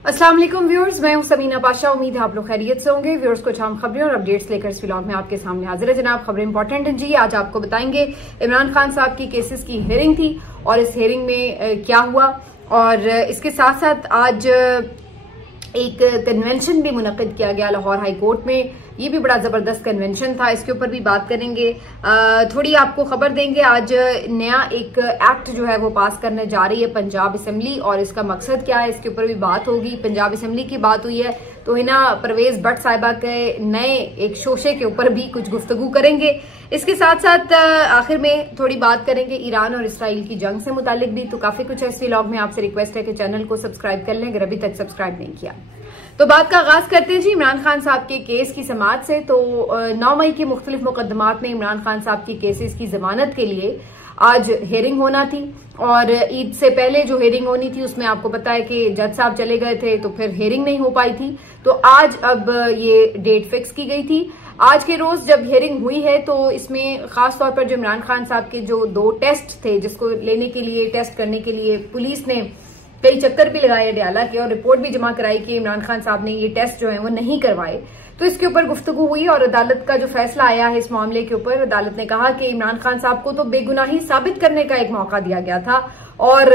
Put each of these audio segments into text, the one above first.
अस्सलाम वालेकुम व्यूअर्स, मैं हूं समीना पाशा। उम्मीद है आप लोग खैरियत से होंगे। व्यूअर्स कुछ अहम खबरें और अपडेट्स लेकर इस व्लॉग में आपके सामने हाजिर है। जनाब, खबरें इंपॉर्टेंट हैं जी। आज आपको बताएंगे इमरान खान साहब की केसेस की हियरिंग थी और इस हियरिंग में क्या हुआ, और इसके साथ साथ आज एक कन्वेंशन भी मुनक्किद किया गया लाहौर हाई कोर्ट में। ये भी बड़ा जबरदस्त कन्वेंशन था, इसके ऊपर भी बात करेंगे। थोड़ी आपको खबर देंगे, आज नया एक एक्ट जो है वो पास करने जा रही है पंजाब असेंबली, और इसका मकसद क्या है इसके ऊपर भी बात होगी। पंजाब असेंबली की बात हुई है तो हिना परवेज भट्ट साहिबा के नए एक शोशे के ऊपर भी कुछ गुफ्तगू करेंगे। इसके साथ साथ आखिर में थोड़ी बात करेंगे ईरान और इसराइल की जंग से मुतालिक भी। तो काफी कुछ है इस व्लॉग में। आपसे रिक्वेस्ट है कि चैनल को सब्सक्राइब कर लें अगर अभी तक सब्सक्राइब नहीं किया। तो बात का आगाज करते हैं जी इमरान खान साहब के केस की समाअत से। तो 9 मई के मुख्तलिफ मुकदमात में इमरान खान साहब की केसेस की जमानत के लिए आज हेयरिंग होना थी, और ईद से पहले जो हेयरिंग होनी थी उसमें आपको पता है कि जज साहब चले गए थे तो फिर हेयरिंग नहीं हो पाई थी। तो आज अब ये डेट फिक्स की गई थी। आज के रोज जब हियरिंग हुई है तो इसमें खास तौर पर जो इमरान खान साहब के जो 2 टेस्ट थे, जिसको लेने के लिए, टेस्ट करने के लिए पुलिस ने कई चक्कर भी लगाए डयाला के, और रिपोर्ट भी जमा कराई कि इमरान खान साहब ने ये टेस्ट जो है वो नहीं करवाए। तो इसके ऊपर गुफ्तगू हुई और अदालत का जो फैसला आया है इस मामले के ऊपर, अदालत ने कहा कि इमरान खान साहब को तो बेगुनाही साबित करने का एक मौका दिया गया था और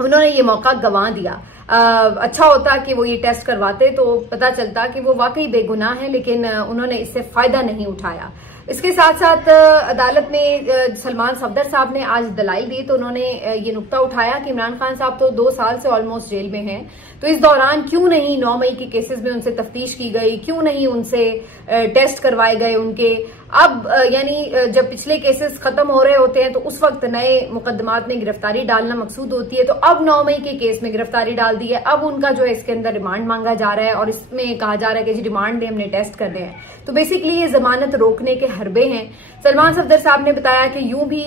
उन्होंने ये मौका गंवा दिया। अच्छा होता कि वो ये टेस्ट करवाते तो पता चलता कि वो वाकई बेगुनाह है, लेकिन उन्होंने इससे फायदा नहीं उठाया। इसके साथ साथ अदालत में सलमान सफदर साहब ने आज दलाइल दी तो उन्होंने ये नुक्ता उठाया कि इमरान खान साहब तो 2 साल से ऑलमोस्ट जेल में हैं, तो इस दौरान क्यों नहीं 9 मई के केसेस में उनसे तफ्तीश की गई, क्यों नहीं उनसे टेस्ट करवाए गए उनके। अब यानी जब पिछले केसेस खत्म हो रहे होते हैं तो उस वक्त नए मुकदमात में गिरफ्तारी डालना मकसूद होती है। तो अब 9 मई के केस में गिरफ्तारी डाल दी है। अब उनका जो है इसके अंदर रिमांड मांगा जा रहा है और इसमें कहा जा रहा है कि जी रिमांड में हमने टेस्ट करने हैं। तो बेसिकली ये जमानत रोकने के हरबे हैं। सलमान सफदर साहब ने बताया कि यूं भी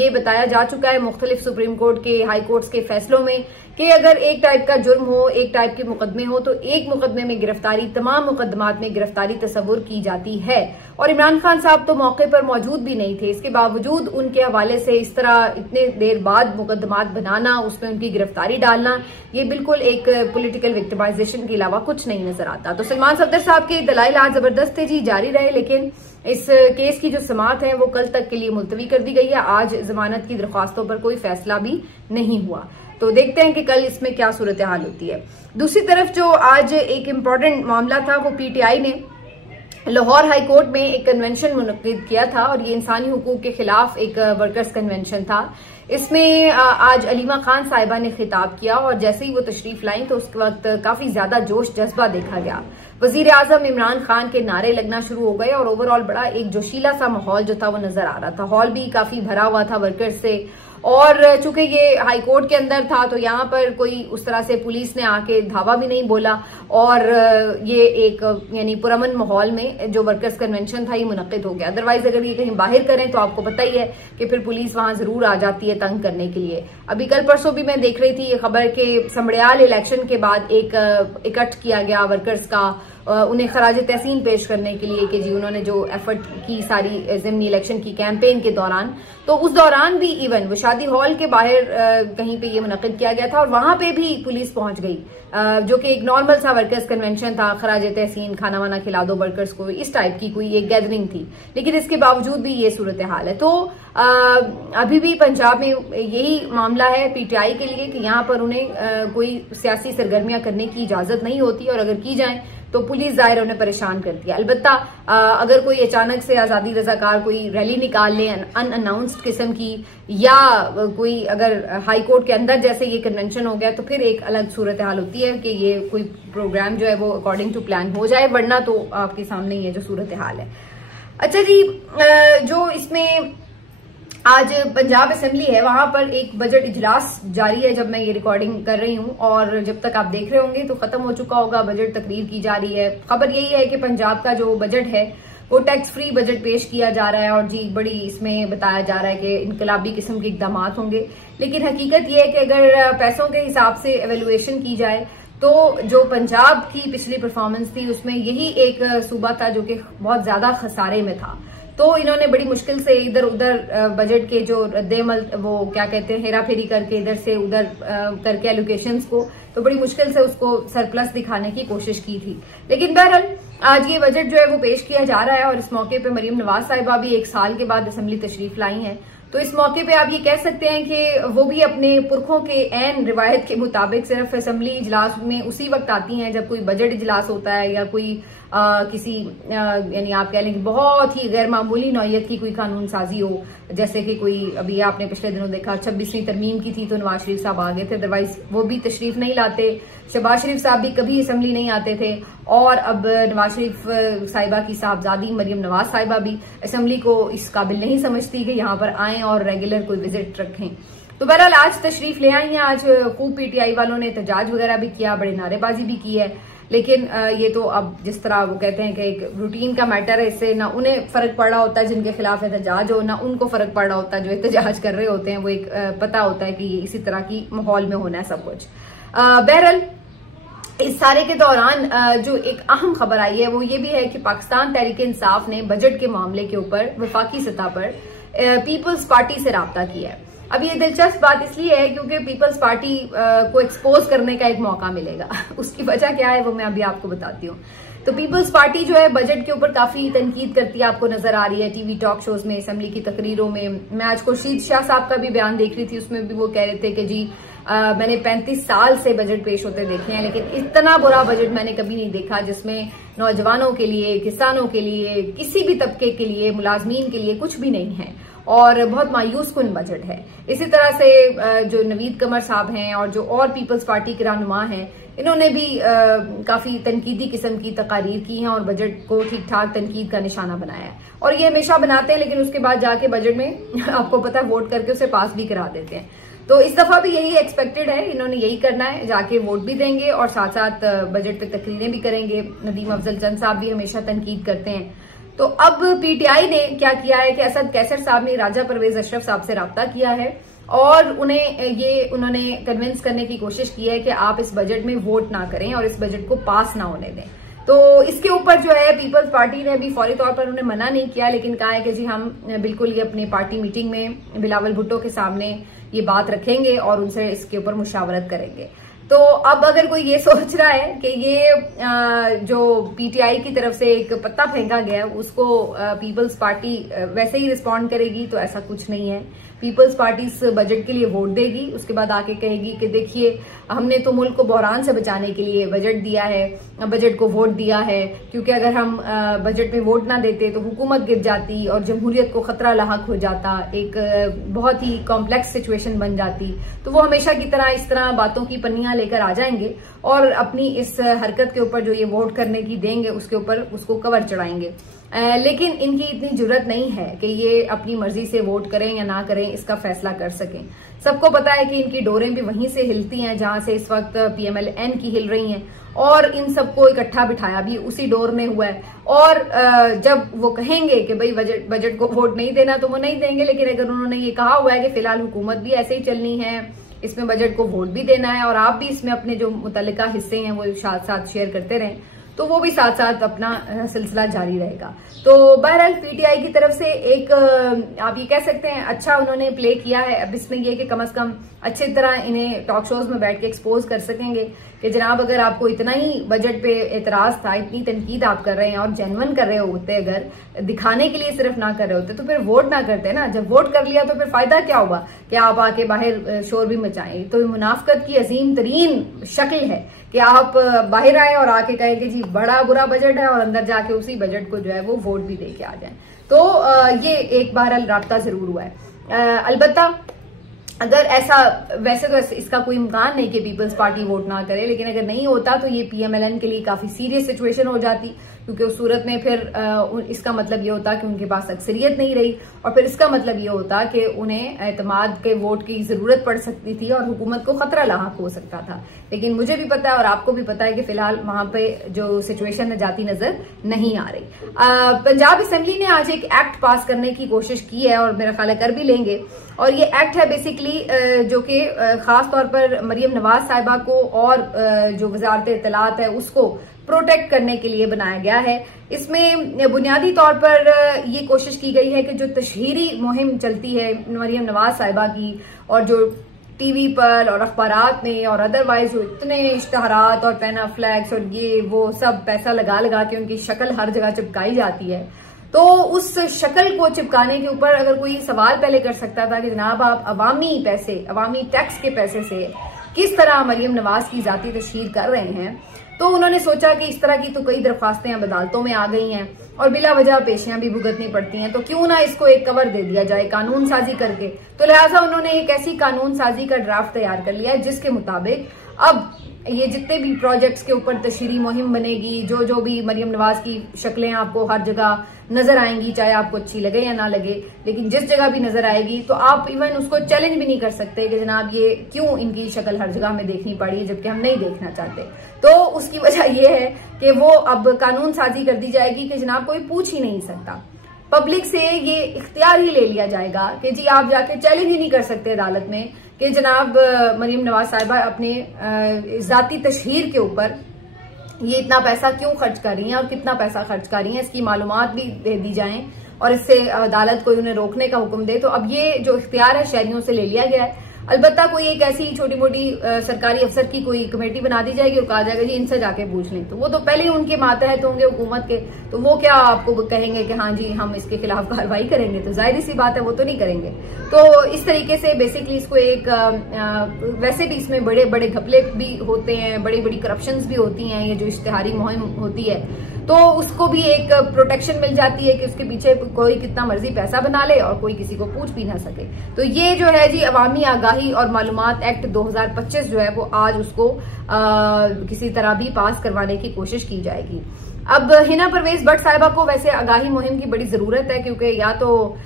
ये बताया जा चुका है मुख्तलिफ सुप्रीम कोर्ट के, हाई कोर्ट्स के फैसलों में कि अगर एक टाइप का जुर्म हो, एक टाइप के मुकदमे हो, तो एक मुकदमे में गिरफ्तारी, तमाम मुकदमात में गिरफ्तारी तस्वुर की जाती है। और इमरान खान साहब तो मौके पर मौजूद भी नहीं थे, इसके बावजूद उनके हवाले से इस तरह इतने देर बाद मुकदमात बनाना, उसमें उनकी गिरफ्तारी डालना, ये बिल्कुल एक पॉलिटिकल विक्टिमाइजेशन के अलावा कुछ नहीं नजर आता। तो सलमान सफदर साहब के दलाइल आज जबरदस्त थे जी, जारी रहे, लेकिन इस केस की जो समाअत है वो कल तक के लिए मुलतवी कर दी गई है। आज जमानत की दरख्वास्तों पर कोई फैसला भी नहीं हुआ, तो देखते हैं कि कल इसमें क्या सूरत हाल होती है। दूसरी तरफ जो आज एक इम्पॉर्टेंट मामला था वो पीटीआई ने लाहौर हाई कोर्ट में एक कन्वेंशन मुनक्किद किया था, और ये इंसानी हुकूक के खिलाफ एक वर्कर्स कन्वेंशन था। इसमें आज अलीमा खान साहिबा ने खिताब किया और जैसे ही वो तशरीफ लाई तो उस वक्त काफी ज्यादा जोश जज्बा देखा गया। वजीर आजम इमरान खान के नारे लगना शुरू हो गए और ओवरऑल बड़ा एक जोशीला सा माहौल जो था वो नजर आ रहा था। हॉल भी काफी भरा हुआ था वर्कर्स से, और चूंकि ये हाई कोर्ट के अंदर था तो यहाँ पर कोई उस तरह से पुलिस ने आके धावा भी नहीं बोला, और ये एक यानी पुरअमन माहौल में जो वर्कर्स कन्वेंशन था ये मुनक्किद हो गया। अदरवाइज अगर ये कहीं बाहर करें तो आपको पता ही है कि फिर पुलिस वहां जरूर आ जाती है तंग करने के लिए। अभी कल परसों भी मैं देख रही थी ये खबर के समड़ियाल इलेक्शन के बाद एक इकट्ठ किया गया वर्कर्स का, उन्हें खराज तहसीन पेश करने के लिए कि जी उन्होंने जो एफर्ट की सारी ज़िमनी इलेक्शन की कैंपेन के दौरान, तो उस दौरान भी इवन वो शादी हॉल के बाहर कहीं पे ये मुनक्किद किया गया था और वहां पे भी पुलिस पहुंच गई, जो कि एक नॉर्मल सा वर्कर्स कन्वेंशन था, खराज तहसीन, खाना वाना खिला दो वर्कर्स को, इस टाइप की कोई एक गैदरिंग थी, लेकिन इसके बावजूद भी ये सूरत हाल है। तो अभी भी पंजाब में यही मामला है पीटीआई के लिए कि यहाँ पर उन्हें कोई सियासी सरगर्मियां करने की इजाजत नहीं होती, और अगर की जाए तो पुलिस जाहिर उन्हें परेशान करती है। अलबत्ता अगर कोई अचानक से आजादी रजाकार कोई रैली निकाल ले अनअनाउंस्ड किस्म की, या कोई अगर हाई कोर्ट के अंदर जैसे ये कन्वेंशन हो गया तो फिर एक अलग सूरत हाल होती है कि ये कोई प्रोग्राम जो है वो अकॉर्डिंग टू प्लान हो जाए, वरना तो आपके सामने ये जो सूरत हाल है। अच्छा जी, जो इसमें आज पंजाब असेंबली है वहां पर एक बजट इजलास जारी है जब मैं ये रिकॉर्डिंग कर रही हूं, और जब तक आप देख रहे होंगे तो खत्म हो चुका होगा। बजट तकरीर की जा रही है। खबर यही है कि पंजाब का जो बजट है वो टैक्स फ्री बजट पेश किया जा रहा है, और जी बड़ी इसमें बताया जा रहा है कि इनकलाबी किस्म के इकदाम होंगे, लेकिन हकीकत ये है कि अगर पैसों के हिसाब से एवेल्युएशन की जाए तो जो पंजाब की पिछली परफॉर्मेंस थी उसमें यही एक सूबा था जो कि बहुत ज्यादा खसारे में था। तो इन्होंने बड़ी मुश्किल से इधर उधर बजट के जो रद्देमल वो क्या कहते हैं हेरा फेरी करके इधर से उधर करके एलोकेशंस को तो बड़ी मुश्किल से उसको सरप्लस दिखाने की कोशिश की थी। लेकिन बहरहाल आज ये बजट जो है वो पेश किया जा रहा है और इस मौके पे मरीम नवाज साहिबा भी 1 साल के बाद असेंबली तशरीफ लाई हैं। तो इस मौके पे आप ये कह सकते हैं कि वो भी अपने पुरखों के ऐन रिवायत के मुताबिक सिर्फ असेंबली इजलास में उसी वक्त आती हैं जब कोई बजट इजलास होता है या कोई किसी यानी आप कह लें कि बहुत ही गैर मामूली नौयत की कोई कानून साजी हो, जैसे कि कोई अभी आपने पिछले दिनों देखा 26वीं तरमीम की थी तो नवाज शरीफ साहब आ गए थे, अदरवाइज वो भी तशरीफ नहीं लाते। शहबाज शरीफ साहब भी कभी असेंबली नहीं आते थे और अब नवाज शरीफ साहिबा की साहबजादी मरीम नवाज साहिबा भी असेंबली को इस काबिल नहीं समझती कि यहाँ पर आएं और रेगुलर कोई विजिट रखें। तो बहरहाल आज तशरीफ ले आई हैं, आज खूब पीटीआई वालों ने एहतजाज वगैरह भी किया, बड़े नारेबाजी भी की है। लेकिन ये तो अब जिस तरह वो कहते हैं कि एक रूटीन का मैटर है, इससे ना उन्हें फर्क पड़ रहा होता है जिनके खिलाफ एहतजाज हो, ना उनको फर्क पड़ रहा होता है जो एहतजाज कर रहे होते हैं। वो एक पता होता है कि इसी तरह की माहौल में होना है सब कुछ। बहरहाल इस सारे के दौरान जो एक अहम खबर आई है वो ये भी है कि पाकिस्तान तहरीक इंसाफ ने बजट के मामले के ऊपर वफाकी सतह पर पीपल्स पार्टी से राब्ता किया है। अब ये दिलचस्प बात इसलिए है क्योंकि पीपल्स पार्टी को एक्सपोज करने का एक मौका मिलेगा। उसकी वजह क्या है वो मैं अभी आपको बताती हूँ। तो पीपल्स पार्टी जो है बजट के ऊपर काफी तनकीद करती है, आपको नजर आ रही है टीवी टॉक शोज में, असेंबली की तकरीरों में। मैं आज खुर्शीद शाह साहब का भी बयान देख रही थी, उसमें भी वो कह रहे थे कि जी मैंने 35 साल से बजट पेश होते देखे हैं लेकिन इतना बुरा बजट मैंने कभी नहीं देखा जिसमें नौजवानों के लिए, किसानों के लिए, किसी भी तबके के लिए, मुलाजमीन के लिए कुछ भी नहीं है और बहुत मायूस कुन बजट है। इसी तरह से जो नवीद कमर साहब हैं और जो और पीपल्स पार्टी के रहनुमा हैं इन्होंने भी काफी तनकीदी किस्म की तकारीर की हैं और बजट को ठीक ठाक तनकीद का निशाना बनाया है। और ये हमेशा बनाते हैं लेकिन उसके बाद जाके बजट में आपको पता है वोट करके उसे पास भी करा देते हैं। तो इस दफा भी यही एक्सपेक्टेड है, इन्होंने यही करना है, जाके वोट भी देंगे और साथ साथ बजट पे तकरीरें भी करेंगे। नदीम अफजल चंद साहब भी हमेशा तनकीद करते हैं। तो अब पीटीआई ने क्या किया है कि असद कैसर साहब ने राजा परवेज अशरफ साहब से राब्ता किया है और उन्होंने कन्विंस करने की कोशिश की है कि आप इस बजट में वोट ना करें और इस बजट को पास ना होने दें। तो इसके ऊपर जो है पीपल्स पार्टी ने अभी फौरी तौर पर उन्हें मना नहीं किया लेकिन कहा है कि जी हम बिल्कुल ये अपनी पार्टी मीटिंग में बिलावल भुट्टो के सामने ये बात रखेंगे और उनसे इसके ऊपर मुशावरत करेंगे। तो अब अगर कोई ये सोच रहा है कि ये जो पीटीआई की तरफ से एक पत्ता फेंका गया उसको पीपल्स पार्टी वैसे ही रिस्पॉन्ड करेगी, तो ऐसा कुछ नहीं है। पीपल्स पार्टी इस बजट के लिए वोट देगी, उसके बाद आके कहेगी कि देखिए हमने तो मुल्क को बहरान से बचाने के लिए बजट दिया है, बजट को वोट दिया है, क्योंकि अगर हम बजट में वोट ना देते तो हुकूमत गिर जाती और जमहूरियत को खतरा लाहक हो जाता, एक बहुत ही कॉम्प्लेक्स सिचुएशन बन जाती। तो वो हमेशा की तरह इस तरह बातों की पन्नियां लेकर आ जाएंगे और अपनी इस हरकत के ऊपर जो ये वोट करने की देंगे उसके ऊपर उसको कवर चढ़ाएंगे। लेकिन इनकी इतनी जरूरत नहीं है कि ये अपनी मर्जी से वोट करें या ना करें इसका फैसला कर सकें। सबको पता है कि इनकी डोरें भी वहीं से हिलती हैं जहां से इस वक्त पीएमएलएन की हिल रही हैं और इन सबको इकट्ठा बिठाया भी उसी डोर में हुआ है। और जब वो कहेंगे कि भाई बजट को वोट नहीं देना तो वो नहीं देंगे, लेकिन अगर उन्होंने ये कहा हुआ है कि फिलहाल हुकूमत भी ऐसे ही चलनी है, इसमें बजट को वोट भी देना है और आप भी इसमें अपने जो मुतल्लिका हिस्से हैं वो साथ साथ शेयर करते रहें, तो वो भी साथ साथ अपना सिलसिला जारी रहेगा। तो बहरहाल पीटीआई की तरफ से एक आप ये कह सकते हैं अच्छा उन्होंने प्ले किया है। अब इसमें यह कि कम से कम अच्छी तरह इन्हें टॉक शोज में बैठ के एक्सपोज कर सकेंगे कि जनाब अगर आपको इतना ही बजट पे एतराज था, इतनी तनकीद आप कर रहे हैं और जेन्युइन कर रहे होते, अगर दिखाने के लिए सिर्फ ना कर रहे होते तो फिर वोट ना करते ना। जब वोट कर लिया तो फिर फायदा क्या हुआ कि आप आके बाहर शोर भी मचाएं। तो मुनाफिकत की अजीम तरीन शक्ल है कि आप बाहर आए और आके कहें कि जी बड़ा बुरा बजट है और अंदर जाके उसी बजट को जो है वो वोट भी दे के आ जाए। तो ये एक बहरहाल राब्ता जरूर हुआ है। अलबत्ता अगर ऐसा, वैसे तो इसका कोई इम्कान नहीं कि पीपल्स पार्टी वोट ना करे, लेकिन अगर नहीं होता तो ये पीएमएलएन के लिए काफी सीरियस सिचुएशन हो जाती, क्योंकि उस सूरत में फिर इसका मतलब ये होता कि उनके पास अक्सरियत नहीं रही और फिर इसका मतलब ये होता कि उन्हें एतमाद के वोट की जरूरत पड़ सकती थी और हुकूमत को खतरा लाहक हो सकता था। लेकिन मुझे भी पता है और आपको भी पता है कि फिलहाल वहां पे जो सिचुएशन है जाती नजर नहीं आ रही। पंजाब असेंबली ने आज एक एक्ट पास करने की कोशिश की है और मेरा ख्याल है कर भी लेंगे, और ये एक्ट है बेसिकली बेसिकली जो कि खास तौर पर मरियम नवाज साहिबा को और जो वजारत इत्तलात है उसको प्रोटेक्ट करने के लिए बनाया गया है। इसमें बुनियादी तौर पर ये कोशिश की गई है कि जो तशहीरी मुहिम चलती है मरियम नवाज साहिबा की, और जो टीवी पर और अखबारात में और अदरवाइज जो इतने इश्तहारात और पेना फ्लैग्स और ये वो सब पैसा लगा लगा के उनकी शक्ल हर जगह चिपकाई जाती है, तो उस शक्ल को चिपकाने के ऊपर अगर कोई सवाल पहले कर सकता था कि जनाब आप अवामी पैसे, अवामी टैक्स के पैसे से किस तरह मरियम नवाज की जाती तशहीर कर रहे हैं, तो उन्होंने सोचा कि इस तरह की तो कई दरख्वास्तें अब अदालतों में आ गई हैं और बिला वजह पेशियां भी भुगतनी पड़ती हैं, तो क्यों ना इसको एक कवर दे दिया जाए कानून साजी करके। तो लिहाजा उन्होंने एक ऐसी कानून साजी का ड्राफ्ट तैयार कर लिया है जिसके मुताबिक अब ये जितने भी प्रोजेक्ट्स के ऊपर तशहीरी मुहिम बनेगी, जो भी मरियम नवाज की शक्लें आपको हर जगह नजर आएंगी, चाहे आपको अच्छी लगे या ना लगे, लेकिन जिस जगह भी नजर आएगी तो आप इवन उसको चैलेंज भी नहीं कर सकते कि जनाब ये क्यों इनकी शक्ल हर जगह में देखनी पड़ी जबकि हम नहीं देखना चाहते। तो उसकी वजह यह है कि वो अब कानून साजी कर दी जाएगी कि जनाब कोई पूछ ही नहीं सकता, पब्लिक से ये इख्तियार ही ले लिया जाएगा कि जी आप जाके चैलेंज ही नहीं कर सकते अदालत में कि जनाब मरियम नवाज साहिबा अपने जाती तशहीर के ऊपर ये इतना पैसा क्यों खर्च कर रही हैं और कितना पैसा खर्च कर रही हैं, इसकी मालूमात भी दे दी जाएं और इससे अदालत को उन्हें रोकने का हुक्म दे। तो अब ये जो इख्तियार है शहरियों से ले लिया गया है। अलबत्ता कोई एक ऐसी छोटी मोटी सरकारी अफसर की कोई कमेटी बना दी जाएगी और कहा जाएगा जी इनसे जाके पूछ लें, तो वो तो पहले ही उनके मातहत होंगे हुकूमत के, तो वो क्या आपको कहेंगे कि हाँ जी हम इसके खिलाफ कार्रवाई करेंगे, तो जाहिर सी बात है वो तो नहीं करेंगे। तो इस तरीके से बेसिकली इसको एक वैसे भी इसमें बड़े बड़े घपले भी होते हैं, बड़ी बड़ी करप्शंस भी होती हैं, ये जो इश्तिहारी मुहिम होती है तो उसको भी एक प्रोटेक्शन मिल जाती है कि उसके पीछे कोई कितना मर्जी पैसा बना ले और कोई किसी को पूछ भी ना सके। तो ये जो है जी अवामी आगाही और मालूमात एक्ट 2025 जो है वो आज उसको किसी तरह भी पास करवाने की कोशिश की जाएगी। अब हिना परवेज भट्ट साहिबा को वैसे आगाही मुहिम की बड़ी जरूरत है, क्योंकि या तो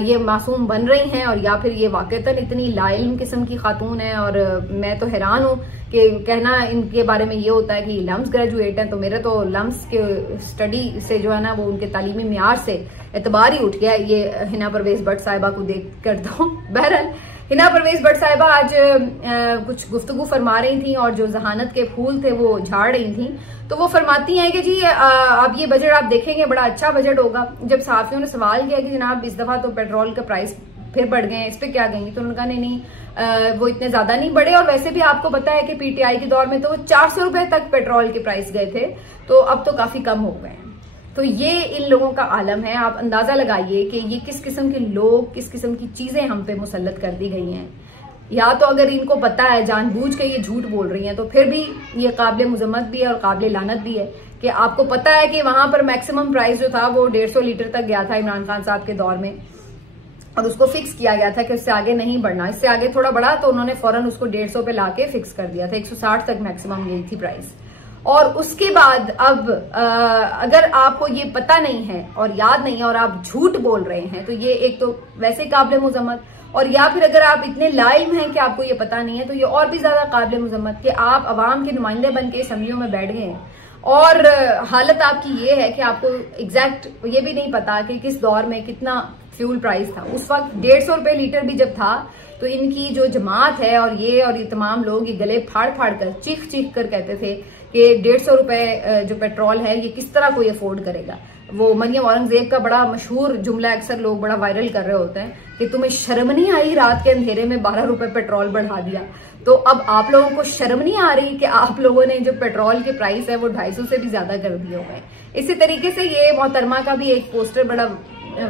ये मासूम बन रही हैं और या फिर ये वाकईतन इतनी लाइल्म किस्म की खातून है। और मैं तो हैरान हूं कि कहना इनके बारे में ये होता है कि लम्स ग्रेजुएट हैं, तो मेरे तो लम्स के स्टडी से जो है ना वो उनके तालीमी मियार से एतबार ही उठ गया ये हिना परवेज भट्ट साहिबा को देख कर। तो बहरहाल हिना परवेज भट्ट साहिबा आज कुछ गुफ्तगू फरमा रही थी और जो जहानत के फूल थे वो झाड़ रही थी। तो वो फरमाती हैं कि जी अब ये बजट आप देखेंगे बड़ा अच्छा बजट होगा। जब सहाफियों ने सवाल किया कि जनाब इस दफा तो पेट्रोल का प्राइस फिर बढ़ गए हैं, इस पे क्या कहेंगे, तो उन्होंने कहा नहीं वो इतने ज्यादा नहीं बढ़े, और वैसे भी आपको पता है कि पीटीआई के दौर में तो 400 रुपए तक पेट्रोल के प्राइस गए थे, तो अब तो काफी कम हो गए हैं। तो ये इन लोगों का आलम है। आप अंदाजा लगाइए कि ये किस किस्म के लोग, किस किस्म की चीजें हम पे मुसल्लत कर दी गई हैं। या तो अगर इनको पता है जानबूझ के ये झूठ बोल रही हैं तो फिर भी ये काबिल मुजम्मत भी है और काबिल लानत भी है कि आपको पता है कि वहां पर मैक्सिमम प्राइस जो था वो 150 लीटर तक गया था इमरान खान साहब के दौर में, और उसको फिक्स किया गया था कि उससे आगे नहीं बढ़ना। इससे आगे थोड़ा बढ़ा तो उन्होंने फौरन उसको 150 पे लाके फिक्स कर दिया था, 160 तक मैक्सिमम गई थी प्राइस। और उसके बाद अब अगर आपको ये पता नहीं है और याद नहीं है और आप झूठ बोल रहे हैं तो ये एक तो वैसे काबिल मुजम्मत, और या फिर अगर आप इतने लाइम हैं कि आपको ये पता नहीं है तो ये और भी ज्यादा काबिल मुजम्मत कि आप अवाम के नुमाइंदे बन के असम्बलियों में बैठ गए हैं और हालत आपकी ये है कि आपको एग्जैक्ट ये भी नहीं पता कि किस दौर में कितना फ्यूल प्राइस था। उस वक्त 150 रुपए लीटर भी जब था तो इनकी जो जमात है और ये तमाम लोग ये गले फाड़ फाड़ कर चीख चीख कर कहते थे कि 150 रुपए जो पेट्रोल है ये किस तरह कोई अफोर्ड करेगा। वो मरियम औरंगजेब का बड़ा मशहूर जुमला अक्सर लोग बड़ा वायरल कर रहे होते हैं कि तुम्हें शर्म नहीं आई रात के अंधेरे में 12 रुपए पेट्रोल बढ़ा दिया। तो अब आप लोगों को शर्म नहीं आ रही कि आप लोगों ने जो पेट्रोल के प्राइस है वो 250 से भी ज्यादा कर दिए हुए हैं। इसी तरीके से ये मोहतरमा का भी एक पोस्टर बड़ा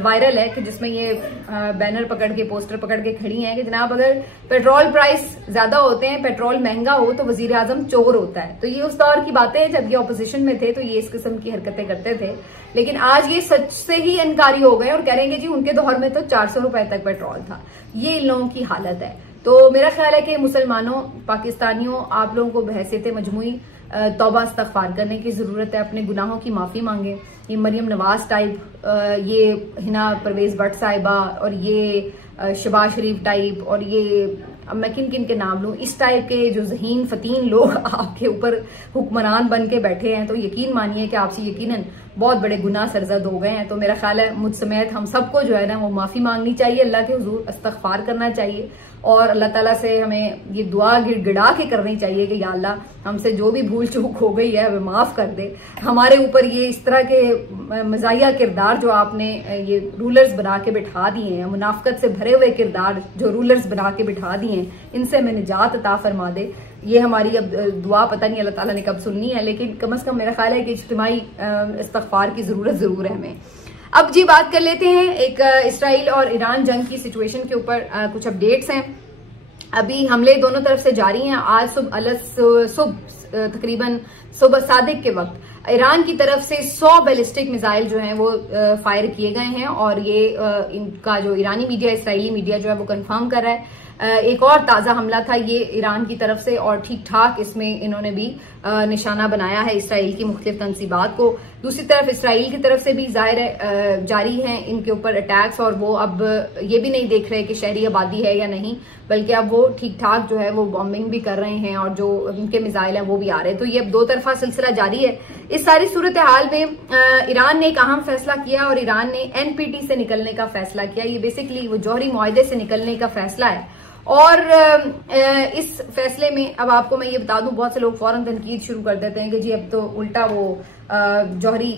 वायरल है कि जिसमें ये बैनर पकड़ के पोस्टर पकड़ के खड़ी हैं कि जनाब अगर पेट्रोल प्राइस ज्यादा होते हैं, पेट्रोल महंगा हो तो वजीर आजम चोर होता है। तो ये उस दौर की बातें हैं जब ये ऑपोजिशन में थे तो ये इस किस्म की हरकतें करते थे, लेकिन आज ये सच से ही इनकारी हो गए और कह रहे हैं कि जी उनके दौर में तो 400 रुपए तक पेट्रोल था। ये इन लोगों की हालत है। तो मेरा ख्याल है कि मुसलमानों, पाकिस्तानियों, आप लोगों को बहैसियत मजमुई तौबा इस्तग़फ़ार करने की जरूरत है, अपने गुनाहों की माफी मांगे। ये मरियम नवाज टाइप, ये हिना परवेज भट्ट साहिबा और ये शहबाज शरीफ टाइप और ये अब मैं किन किन के नाम लूं, इस टाइप के जो ज़हीन फतीन लोग आपके ऊपर हुक्मरान बन के बैठे हैं तो यकीन मानिए कि आपसे यकीनन बहुत बड़े गुनाह सरजद हो गए हैं। तो मेरा ख्याल है मुझ समेत हम सबको जो है ना वो माफी मांगनी चाहिए, अल्लाह के हुजूर इस्तगफार करना चाहिए और अल्लाह ताला से हमें ये दुआ गिड़गिड़ा के करनी चाहिए कि या अल्लाह हमसे जो भी भूल चूक हो गई है हमें माफ कर दे। हमारे ऊपर ये इस तरह के मज़ाहिया किरदार जो आपने ये रूलर्स बना के बिठा दिए हैं, मुनाफकत से भरे हुए किरदार जो रूलर्स बना के बिठा दिए हैं, इनसे हमें निजात अता फरमा दे। ये हमारी अब दुआ पता नहीं अल्लाह ताला ने कब सुननी है, लेकिन कम से कम मेरा ख्याल है कि इज्तिमाई इस्तगफार की जरूरत जरूर है हमें। अब जी बात कर लेते हैं एक इसराइल और ईरान जंग की सिचुएशन के ऊपर कुछ अपडेट्स हैं। अभी हमले दोनों तरफ से जारी हैं। आज सुबह तकरीबन सुबह सादिक के वक्त ईरान की तरफ से 100 बैलिस्टिक मिसाइल जो हैं वो फायर किए गए हैं और ये इनका जो ईरानी मीडिया इसराइली मीडिया जो है वो कंफर्म कर रहा है। एक और ताजा हमला था ये ईरान की तरफ से और ठीक ठाक इसमें इन्होंने भी निशाना बनाया है इसराइल की मुख्तलिफ तंसीबात को। दूसरी तरफ इसराइल की तरफ से भी जाहिर है जारी हैं इनके ऊपर अटैक्स और वो अब ये भी नहीं देख रहे कि शहरी आबादी है या नहीं, बल्कि अब वो ठीक ठाक जो है वो बॉम्बिंग भी कर रहे हैं और जो उनके मिसाइल हैं वो भी आ रहे हैं। तो ये अब दो तरफा सिलसिला जारी है। इस सारी सूरत हाल में ईरान ने एक अहम फैसला किया और ईरान ने NPT से निकलने का फैसला किया। ये बेसिकली वो जौहरी मुआहदे से निकलने का फैसला है और इस फैसले में अब आपको मैं ये बता दूं, बहुत से लोग फौरन तनकीद शुरू कर देते हैं कि जी अब तो उल्टा वो जौहरी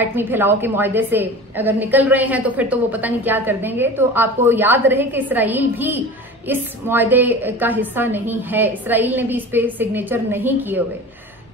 एटमी फैलाव के मुआहदे से अगर निकल रहे हैं तो फिर तो वो पता नहीं क्या कर देंगे। तो आपको याद रहे कि इसराइल भी इस मुआहदे का हिस्सा नहीं है, इसराइल ने भी इस पे सिग्नेचर नहीं किए हुए।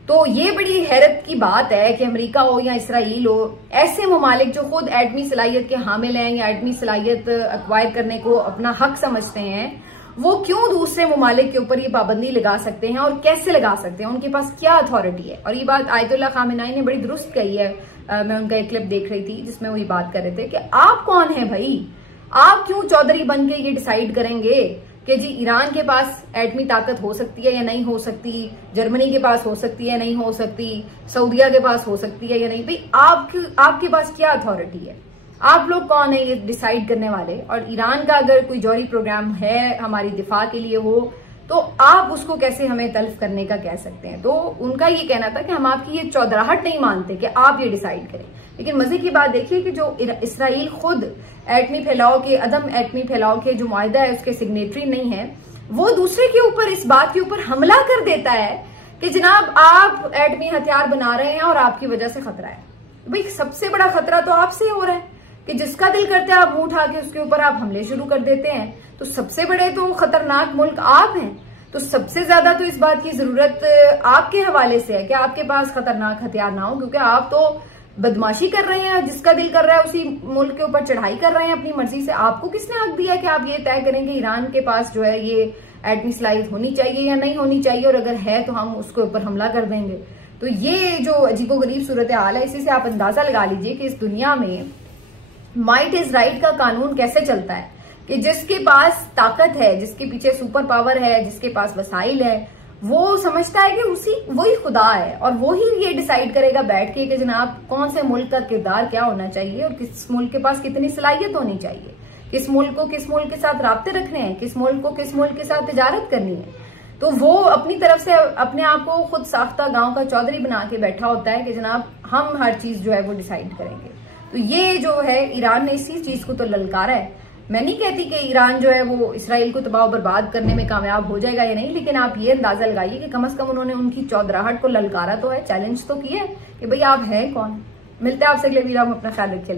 तो ये बड़ी हैरत की बात है कि अमेरिका हो या इसराइल हो, ऐसे ममालिक जो खुद एटमी सलाहियत के हामिल हैं या एटमी सलाहियत एक्वायर करने को अपना हक समझते हैं, वो क्यों दूसरे ममालिक के ऊपर ये पाबंदी लगा सकते हैं और कैसे लगा सकते हैं, उनके पास क्या अथॉरिटी है। और ये बात आयतुल्लाह खामेनी ने बड़ी दुरुस्त कही है। मैं उनका एक क्लिप देख रही थी जिसमें वो ये बात कर रहे थे कि आप कौन है भाई, आप क्यों चौधरी बन के ये डिसाइड करेंगे कि जी ईरान के पास एटमी ताकत हो सकती है या नहीं हो सकती, जर्मनी के पास हो सकती है नहीं हो सकती, सऊदिया के पास हो सकती है या नहीं। भाई आपके पास क्या अथॉरिटी है, आप लोग कौन है ये डिसाइड करने वाले। और ईरान का अगर कोई जौहरी प्रोग्राम है हमारी दिफा के लिए हो तो आप उसको कैसे हमें तल्फ करने का कह सकते हैं। तो उनका ये कहना था कि हम आपकी ये चौधराहट नहीं मानते कि आप ये डिसाइड करें। लेकिन मजे की बात देखिए कि जो इसराइल खुद एटमी फैलाव के अदम एटमी फैलाव के जो मुआहदा है उसके सिग्नेटरी नहीं है, वो दूसरे के ऊपर इस बात के ऊपर हमला कर देता है कि जनाब आप एटमी हथियार बना रहे हैं और आपकी वजह से खतरा है। भाई सबसे बड़ा खतरा तो आपसे हो रहा है कि जिसका दिल करता है आप मुंह उठा के उसके ऊपर आप हमले शुरू कर देते हैं। तो सबसे बड़े तो खतरनाक मुल्क आप हैं, तो सबसे ज्यादा तो इस बात की जरूरत आपके हवाले से है कि आपके पास खतरनाक हथियार ना हो, क्योंकि आप तो बदमाशी कर रहे हैं, जिसका दिल कर रहा है उसी मुल्क के ऊपर चढ़ाई कर रहे हैं अपनी मर्जी से। आपको किसने हक दिया कि आप ये तय करेंगे ईरान के पास जो है ये एटमी सलाहियत होनी चाहिए या नहीं होनी चाहिए, और अगर है तो हम उसके ऊपर हमला कर देंगे। तो ये जो अजीबोगरीब सूरत हाल है, इसी से आप अंदाजा लगा लीजिए कि इस दुनिया में माइट इज राइट का कानून कैसे चलता है कि जिसके पास ताकत है, जिसके पीछे सुपर पावर है, जिसके पास वसाइल है, वो समझता है कि वही खुदा है और वो ही ये डिसाइड करेगा बैठ के कि जनाब कौन से मुल्क का किरदार क्या होना चाहिए और किस मुल्क के पास कितनी सलाहियत होनी चाहिए, किस मुल्क को किस मुल्क के साथ राब्ते रखने हैं, किस मुल्क को किस मुल्क के साथ तिजारत करनी है। तो वो अपनी तरफ से अपने आप को खुद साख्ता गांव का चौधरी बना के बैठा होता है कि जनाब हम हर चीज जो है वो डिसाइड करेंगे। तो ये जो है ईरान ने इसी चीज को तो ललकारा है। मैं नहीं कहती कि ईरान जो है वो इसराइल को तबाह बर्बाद करने में कामयाब हो जाएगा या नहीं, लेकिन आप ये अंदाजा लगाइए कि कम से कम उन्होंने उनकी चौधराहट को ललकारा तो है, चैलेंज तो किया है कि भाई आप हैं कौन। मिलते हैं आपसे अगले वीडियो में, अपना ख्याल रखिए।